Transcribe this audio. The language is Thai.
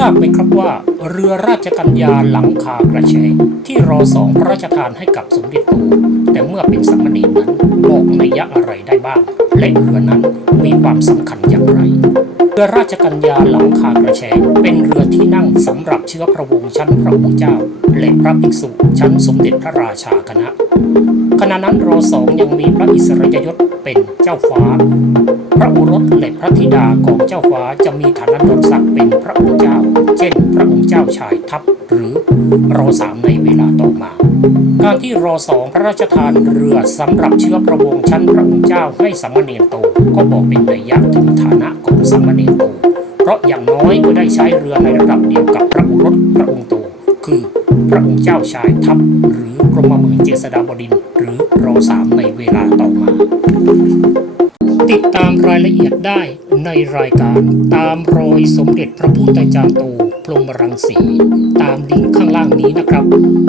ราบไหมครับว่าเรือราชกัญญาหลังคากระเชยที่รอสองพระราชทานให้กับสมเด็จโตแต่เมื่อเป็นสามณีนั้นบอกนัยยะอะไรได้บ้าง และเรือนั้นมีความสำคัญอย่างไร เรือราชกัญญาหลังคากระแชงเป็นเรือที่นั่งสำหรับเชื้อพระวงศ์ชั้นพระองค์เจ้า และพระภิกษุชั้นสมเด็จพระราชาคณะ ขณะนั้นรอสองยังมีพระอิสริยยศเป็นเจ้าฟ้า พระอุรสและพระธิดาของเจ้าฟ้าจะมีฐานะดศักดิ์เป็นพระองค์เจ้า เช่น พระองค์เจ้าชายทัพ หรือรอสามในเวลาต่อมา การที่รอสองพระราชทานเรือสำหรับเชื้อพระวงศ์ชั้นพระองค์เจ้าให้สามเณรโตก็บอกเป็นนัยยะถึงฐานะของสามเณรโต เพราะอย่างน้อยก็ได้ใช้เรือในระดับเดียวกับพระโอรสพระองค์โต คือพระองค์เจ้าชายทัพหรือกรมหมื่นเจษฎาบดินหรือรอสามในเวลาต่อมา ติดตามรายละเอียดได้ในรายการตามรอยสมเด็จพระพุทธจารย์โตพรหมรังสี ตามลิงก์ข้างล่างนี้นะครับ